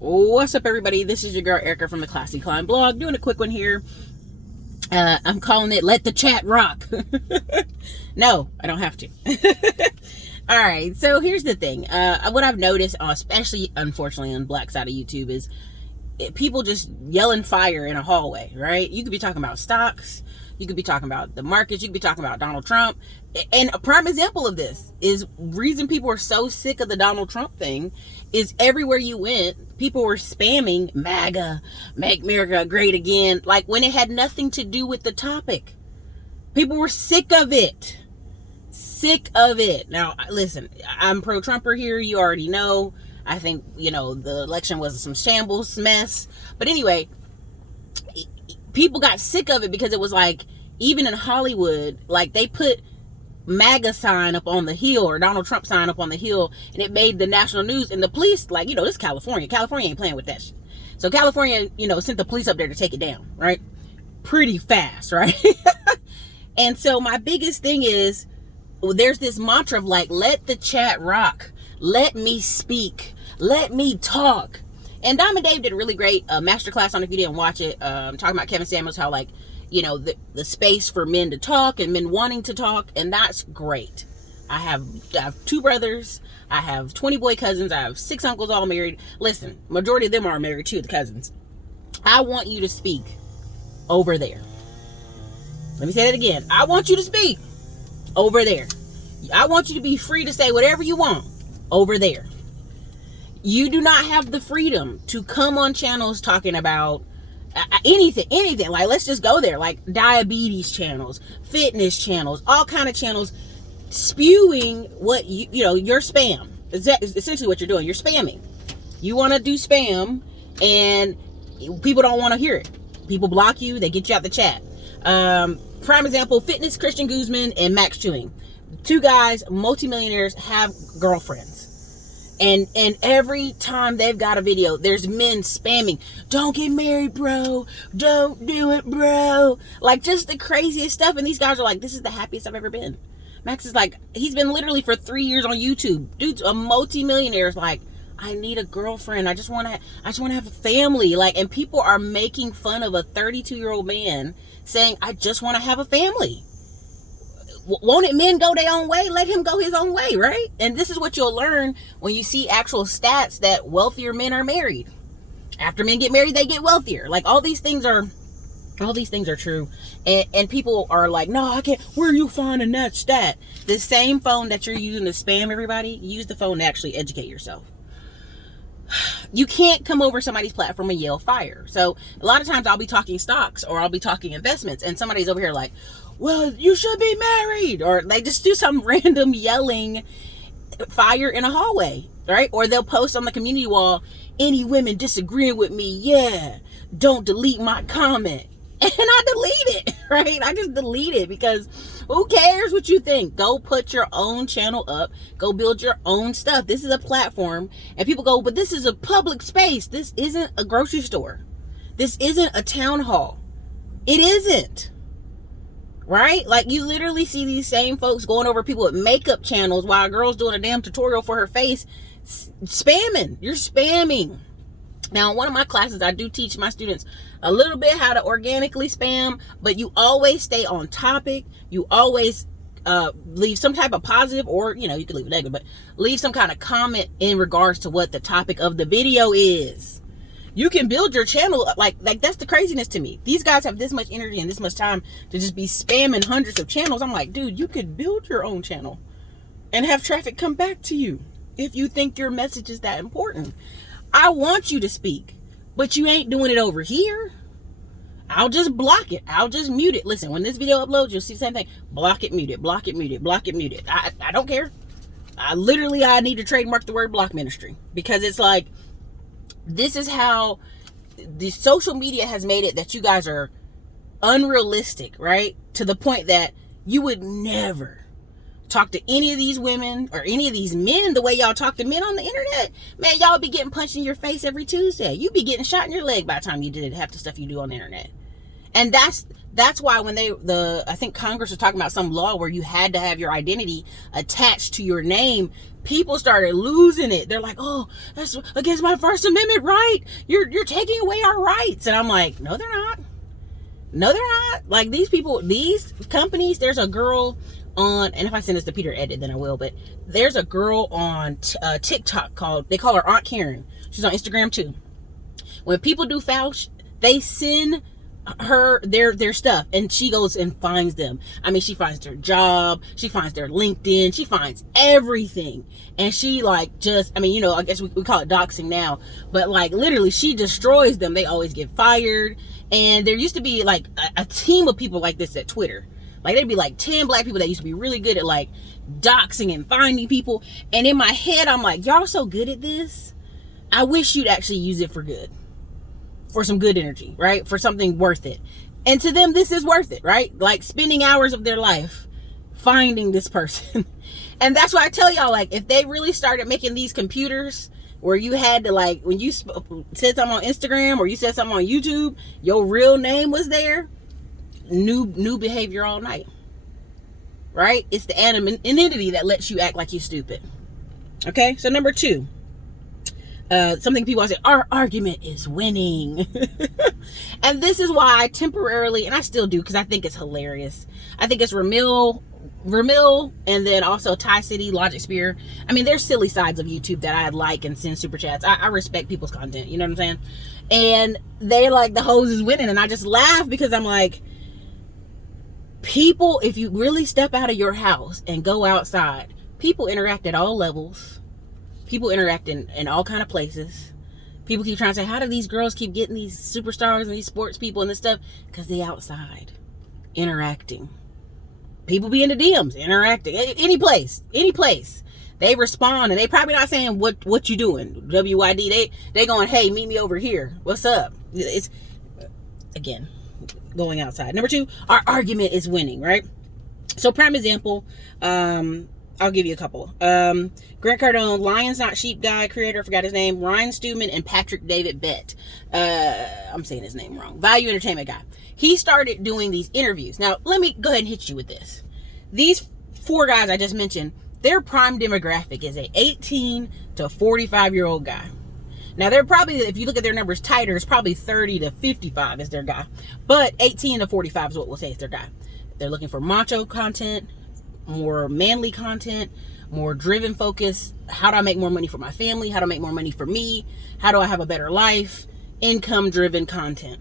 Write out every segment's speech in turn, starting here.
What's up, everybody? This is your girl Erica from the Classy Climb blog, doing a quick one here. I'm calling it Let the Chat Rock. No, I don't have to. All right, so here's the thing. What I've noticed, especially unfortunately on the black side of YouTube, is people just yelling fire in a hallway, right? You could be talking about stocks, you could be talking about the markets, you could be talking about Donald Trump. And a prime example of this is reason people are so sick of the Donald Trump thing is everywhere you went, people were spamming MAGA, make America great again, like when it had nothing to do with the topic. People were sick of it. Sick of it. Now, listen, I'm pro-Trumper here. You already know. I think, the election was some shambles mess. But anyway, people got sick of it because it was like, even in Hollywood, like they put MAGA sign up on the hill or Donald Trump sign up on the hill, and it made the national news. And the police, like, this is California. California ain't playing with that shit. So California, sent the police up there to take it down, right? Pretty fast, right? And so my biggest thing is, there's this mantra of like, let the chat rock. Let me speak. Let me talk. And Diamond Dave did a really great masterclass. I don't know if you didn't watch it. Talking about Kevin Samuels, how like, the space for men to talk and men wanting to talk. And that's great. I have 2 brothers. I have 20 boy cousins. I have 6 uncles all married. Listen, majority of them are married too, the cousins. I want you to speak over there. Let me say that again. I want you to speak over there. I want you to be free to say whatever you want over there. You do not have the freedom to come on channels talking about anything. Like, let's just go there. Like diabetes channels, fitness channels, all kind of channels spewing what your spam. Is essentially what you're doing. You're spamming. You want to do spam and people don't want to hear it. People block you. They get you out the chat. Prime example, Fitness Christian Guzman and Max Chewing. 2 guys, multimillionaires, have girlfriends. And every time they've got a video, there's men spamming, don't get married, bro. Don't do it, bro. Like, just the craziest stuff. And these guys are like, this is the happiest I've ever been. Max is like, he's been literally for 3 years on YouTube. Dude's a multimillionaire. Is like, I need a girlfriend. I just want to have a family. Like, and people are making fun of a 32-year-old man saying, I just want to have a family. Won't it men go their own way? Let him go his own way, right? And this is what you'll learn when you see actual stats that wealthier men are married. After men get married, they get wealthier. Like, all these things are true. And people are like, no, I can't. Where are you finding that stat? The same phone that you're using to spam everybody, use the phone to actually educate yourself. You can't come over somebody's platform and yell fire. So a lot of times I'll be talking stocks or I'll be talking investments, and somebody's over here like, well, you should be married, or they just do some random yelling fire in a hallway, right? Or they'll post on the community wall, any women disagreeing with me, yeah, don't delete my comment. And I delete it, right? I just delete it because who cares what you think? Go put your own channel up. Go build your own stuff. This is a platform. And people go, but this is a public space. This isn't a grocery store. This isn't a town hall. It isn't. Right? Like, you literally see these same folks going over people with makeup channels while a girl's doing a damn tutorial for her face. Spamming. You're spamming. Now, in one of my classes, I do teach my students a little bit how to organically spam, but you always stay on topic. You always leave some type of positive, or, you could leave a negative, but leave some kind of comment in regards to what the topic of the video is. You can build your channel. Like that's the craziness to me. These guys have this much energy and this much time to just be spamming hundreds of channels. I'm like, dude, you could build your own channel and have traffic come back to you if you think your message is that important. I want you to speak, but you ain't doing it over here. I'll just block it. I'll just mute it. Listen, when this video uploads, you'll see the same thing. Block it, mute it, block it, mute it, block it, mute it. I don't care. I need to trademark the word block ministry, because it's like, this is how the social media has made it that you guys are unrealistic, right? To the point that you would never talk to any of these women or any of these men the way y'all talk to men on the internet. Man, y'all be getting punched in your face every Tuesday. You be getting shot in your leg by the time you did half the stuff you do on the internet. And that's why when I think Congress was talking about some law where you had to have your identity attached to your name, people started losing it. They're like, oh, that's against my First Amendment right. You're taking away our rights. And I'm like, no, they're not. No, they're not. Like, these people, these companies, there's a girl on, and if I send this to Peter Edit, then I will, but there's a girl on TikTok they call her Aunt Karen. She's on Instagram too. When people do foul, they send her their stuff, and she goes and finds them. I mean, she finds their job, she finds their LinkedIn, she finds everything. And she like just, I mean, you know, I guess we call it doxing now, but like literally she destroys them. They always get fired. And there used to be like a team of people like this at Twitter. Like, there'd be like 10 black people that used to be really good at like doxing and finding people. And in my head, I'm like, y'all so good at this. I wish you'd actually use it for good. For some good energy, right? For something worth it. And to them, this is worth it, right? Like spending hours of their life finding this person. And that's why I tell y'all, like, if they really started making these computers where you had to, like, when you said something on Instagram or you said something on YouTube, your real name was there, new behavior all night, right? It's the anonymity that lets you act like you're stupid. Okay, so number 2, something people say, our argument is winning. And this is why I temporarily, and I still do because I think it's hilarious, I think it's Ramil, and then also Thai City, Logic Spear. I mean, there's silly sides of YouTube that I like and send super chats. I respect people's content, you know what I'm saying? And they like, the hose is winning, and I just laugh because I'm like, people, if you really step out of your house and go outside, people interact at all levels. People interact in all kind of places. People keep trying to say, how do these girls keep getting these superstars and these sports people and this stuff? Because they outside interacting. People be in the DMs interacting. Any place. They respond, and they probably not saying what you doing. WYD. They going, hey, meet me over here. What's up? It's, again, going outside. Number 2, our argument is winning, right? So prime example, I'll give you a couple. Grant Cardone, Lions Not Sheep guy, creator, forgot his name, Ryan Stewman, and Patrick David Bett. I'm saying his name wrong. Value Entertainment guy. He started doing these interviews. Now, let me go ahead and hit you with this. These 4 guys I just mentioned, their prime demographic is a 18 to 45-year-old guy. Now, they're probably, if you look at their numbers tighter, it's probably 30 to 55 is their guy. But 18 to 45 is what we'll say is their guy. They're looking for macho content, more manly content, more driven focus. How do I make more money for my family? How do I make more money for me? How do I have a better life? Income driven content,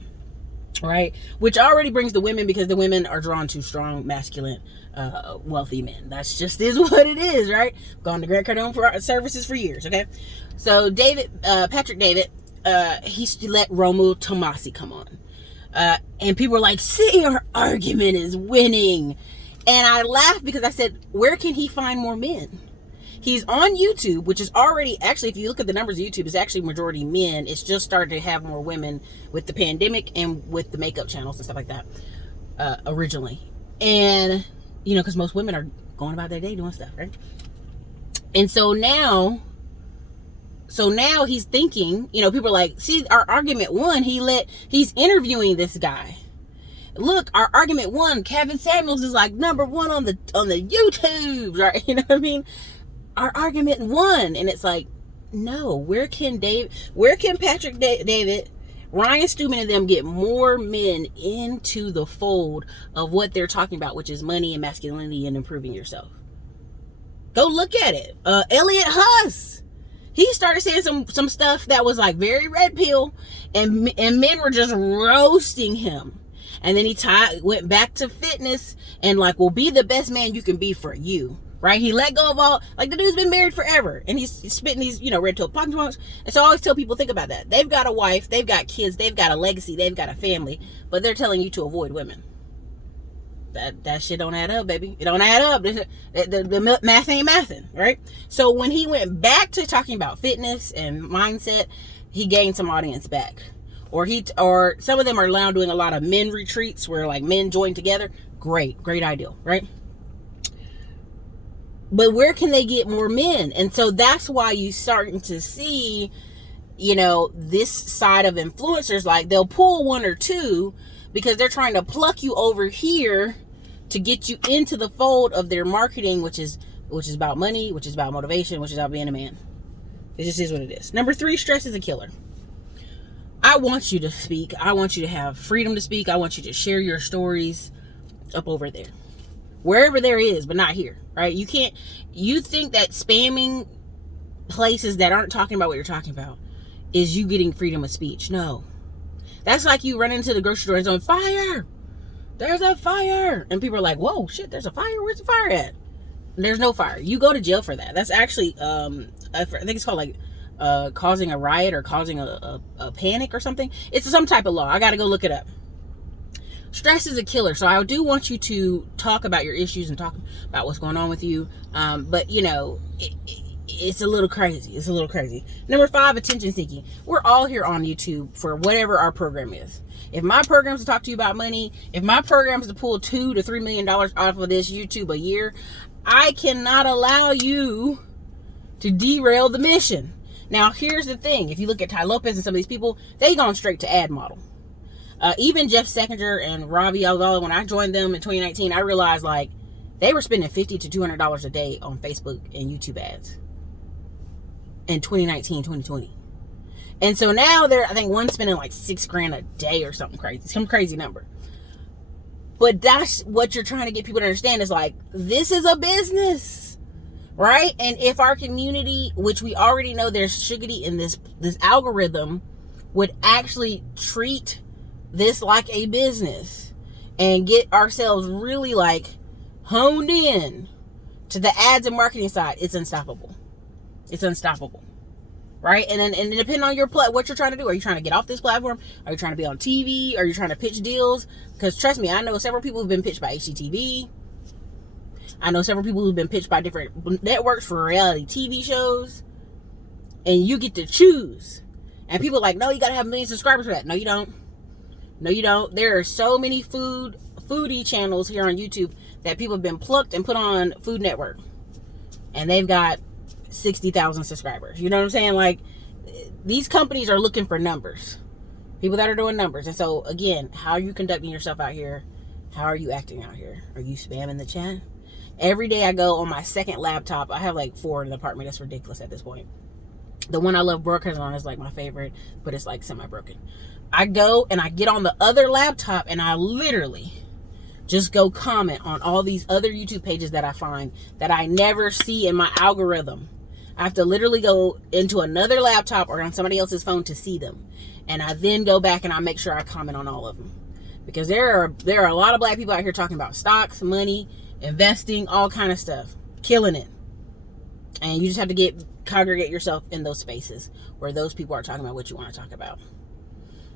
right? Which already brings the women, because the women are drawn to strong, masculine, wealthy men. That's just is what it is, right? Gone to Grant Cardone for services for years. Okay, so Patrick David, he let Romu Tomasi come on, and people were like, see, our argument is winning. And I laughed because I said, where can he find more men? He's on YouTube, which is already, actually, if you look at the numbers of YouTube, it's actually majority men. It's just started to have more women with the pandemic and with the makeup channels and stuff like that, originally. And, you know, because most women are going about their day doing stuff, right? And so now he's thinking, you know, people are like, see, our argument won. He's interviewing this guy. Look, our argument won. Kevin Samuels is like number 1 on the YouTube, right? You know what I mean? Our argument won. And it's like, no, where can Patrick David, Ryan Stewman, and them get more men into the fold of what they're talking about, which is money and masculinity and improving yourself? Go look at it. Elliot Huss, he started saying some stuff that was like very red pill, and men were just roasting him. And then he went back to fitness and like, well, be the best man you can be for you, right? He let go of all, like, the dude's been married forever, and he's spitting these, you know, red pill pocket punch. And so I always tell people, think about that. They've got a wife, they've got kids, they've got a legacy, they've got a family, but they're telling you to avoid women. That shit don't add up, baby. It don't add up. The math ain't mathing, right? So when he went back to talking about fitness and mindset, he gained some audience back. Or some of them are now doing a lot of men retreats where like men join together. Great ideal, right? But where can they get more men? And so that's why you starting to see, you know, this side of influencers, like they'll pull 1 or 2, because they're trying to pluck you over here to get you into the fold of their marketing, which is about money, which is about motivation, which is about being a man. It just is what it is. Number 3, stress is a killer. I want you to speak. I want you to have freedom to speak. I want you to share your stories up over there. Wherever there is, but not here, right? You think that spamming places that aren't talking about what you're talking about is you getting freedom of speech. No. That's like you run into the grocery store and it's on fire. There's a fire. And people are like, whoa, shit, there's a fire? Where's the fire at? There's no fire. You go to jail for that. That's actually, I think it's called like causing a riot or causing a panic or something. It's some type of law. I got to go look it up. Stress is a killer. So I do want you to talk about your issues and talk about what's going on with you. But, you know, it's a little crazy. It's a little crazy. Number 5, attention seeking. We're all here on YouTube for whatever our program is. If my program is to talk to you about money, if my program is to pull $2 to $3 million off of this YouTube a year, I cannot allow you to derail the mission. Now, here's the thing. If you look at Ty Lopez and some of these people, they gone straight to ad model. Even Jeff Seckinger and Ravi Algala, when I joined them in 2019, I realized like they were spending $50 to $200 a day on Facebook and YouTube ads in 2019, 2020. And so now I think one's spending like $6,000 a day or something crazy, some crazy number. But that's what you're trying to get people to understand is like, this is a business, right? And if our community, which we already know there's sugary in this algorithm, would actually treat this like a business and get ourselves really like honed in to the ads and marketing side, it's unstoppable. It's unstoppable. Right? And depending on what you're trying to do. Are you trying to get off this platform? Are you trying to be on TV? Are you trying to pitch deals? Because trust me, I know several people who've been pitched by HGTV. I know several people who've been pitched by different networks for reality TV shows. And you get to choose. And people are like, no, you got to have 1 million subscribers for that. No, you don't. No, you don't. There are so many foodie channels here on YouTube that people have been plucked and put on Food Network. And they've got 60,000 subscribers. You know what I'm saying? Like, these companies are looking for numbers. People that are doing numbers. And so, again, how are you conducting yourself out here? How are you acting out here? Are you spamming the chat? Every day I go on my second laptop. I have like 4 in the apartment. That's ridiculous at this point. The one I love broadcasting on is like my favorite, but it's like semi-broken. I go and I get on the other laptop and I literally just go comment on all these other YouTube pages that I find that I never see in my algorithm. I have to literally go into another laptop or on somebody else's phone to see them. And I then go back and I make sure I comment on all of them. Because there are a lot of black people out here talking about stocks, money, investing, all kind of stuff. Killing it. And you just have to congregate yourself in those spaces where those people are talking about what you want to talk about.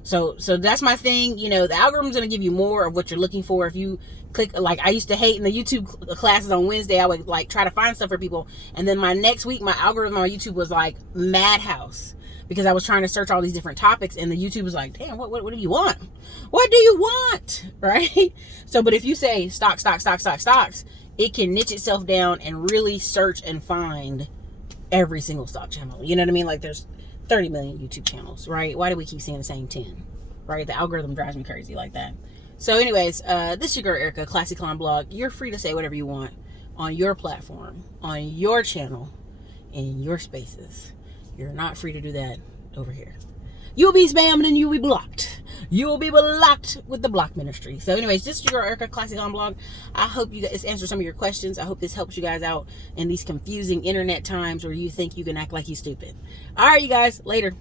So that's my thing. You know, the algorithm's going to give you more of what you're looking for. If you click, like I used to hate in the YouTube classes on Wednesday, I would like try to find stuff for people. And then my next week, my algorithm on YouTube was like madhouse because I was trying to search all these different topics and the YouTube was like, damn, what do you want? What do you want? Right? So, but if you say stocks, it can niche itself down and really search and find every single stock channel. You know what I mean? Like there's 30 million YouTube channels, right? Why do we keep seeing the same 10? Right? The algorithm drives me crazy like that. So anyways, this is your girl Erica, Classy Climb Blog. You're free to say whatever you want on your platform, on your channel, in your spaces. You're not free to do that over here. You'll be spammed and you'll be blocked. You'll be blocked with the block ministry. So anyways, this is your Erica Classic on Blog. I hope you guys answer some of your questions. I hope this helps you guys out in these confusing internet times where you think you can act like you stupid. All right, you guys, later.